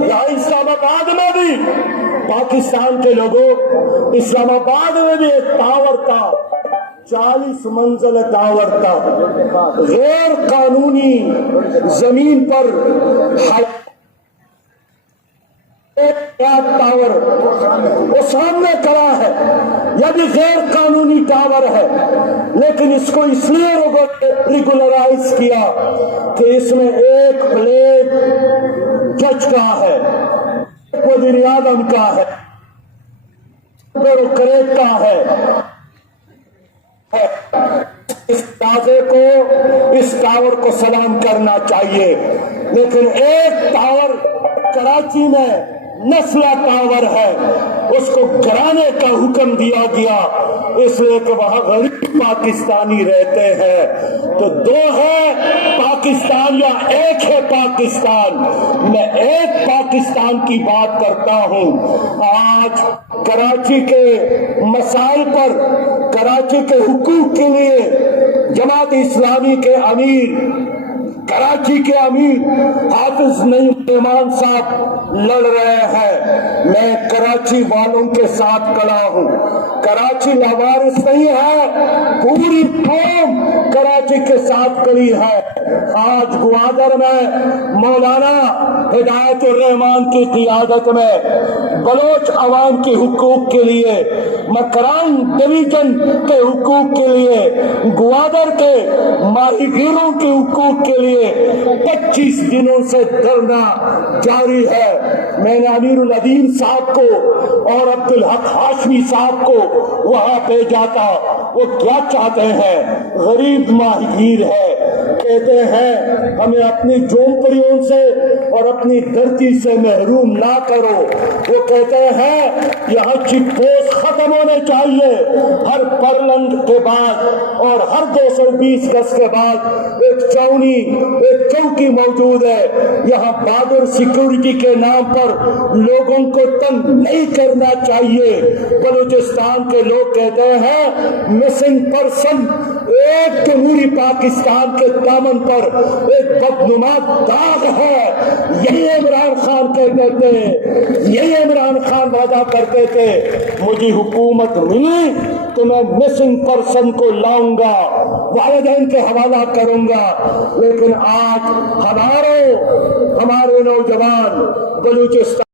یہاں اسلام آباد میں بھی پاکستان کے لوگوں، اسلام آباد میں بھی ایک ٹاور تھا، 40 منزل ٹاور تھا، غیر قانونی زمین پر ایک ٹاور وہ سامنے کھڑا ہے، یہ بھی غیر قانونی ٹاور ہے، لیکن اس کو اس لیے ریگولرائز کیا کہ اس میں ایک پلیٹ جج کا ہے، ایک وزیر اعظم کا ہے، بیوروکریٹ کا ہے۔ اس تازے کو، اس ٹاور کو سلام کرنا چاہیے، لیکن ایک ٹاور کراچی میں نسلہ ٹاور ہے، اس کو گرانے کا حکم دیا گیا، اس لیے کہ وہاں غریب پاکستانی رہتے ہیں۔ تو دو ہے پاکستان یا ایک ہے پاکستان؟ میں ایک پاکستان کی بات کرتا ہوں۔ آج کراچی کے مسائل پر، کراچی کے حقوق کے لیے جماعت اسلامی کے امیر، کراچی کے امیر حافظ نعیم الرحمان صاحب لڑ رہے ہیں۔ میں کراچی والوں کے ساتھ کھڑا ہوں، کراچی لاوارث نہیں ہے، پوری قوم کراچی کے ساتھ کھڑی ہے۔ آج گوادر میں مولانا ہدایت الرحمان کی قیادت میں بلوچ عوام کے حقوق کے لیے، مکران ڈویژن کے حقوق کے لیے، گوادر کے ماہی گیروں کے حقوق کے لیے 25 دنوں سے دھرنا جاری ہے۔ میں نے امیر العدیم صاحب کو اور عبدالحق ہاشمی صاحب کو وہاں بھیجا تھا۔ وہ کیا چاہتے ہیں؟ غریب ماہی گیر ہے، کہتے ہیں ہمیں اپنی جھونپڑیوں سے اور اپنی دھرتی سے محروم نہ کرو۔ وہ کہتے ہیں یہاں چیک پوسٹ ختم ہونے چاہیے، ہر پرلنگ کے بعد اور ہر 220 گز کے بعد ایک چونی، ایک چوکی موجود ہے۔ یہاں بارڈر سیکورٹی کے نام پر لوگوں کو تنگ نہیں کرنا چاہیے۔ بلوچستان کے لوگ کہتے ہیں مسنگ پرسن ایک جمہوری پاکستان کے دامن پر ایک بدنما داغ ہے۔ یہی عمران خان کہتے تھے، یہی عمران خان وعدہ کرتے تھے مجھے حکومت ملی تو میں مسنگ پرسن کو لاؤں گا، والدین کے حوالہ کروں گا۔ لیکن آج ہمارے نوجوان بلوچستان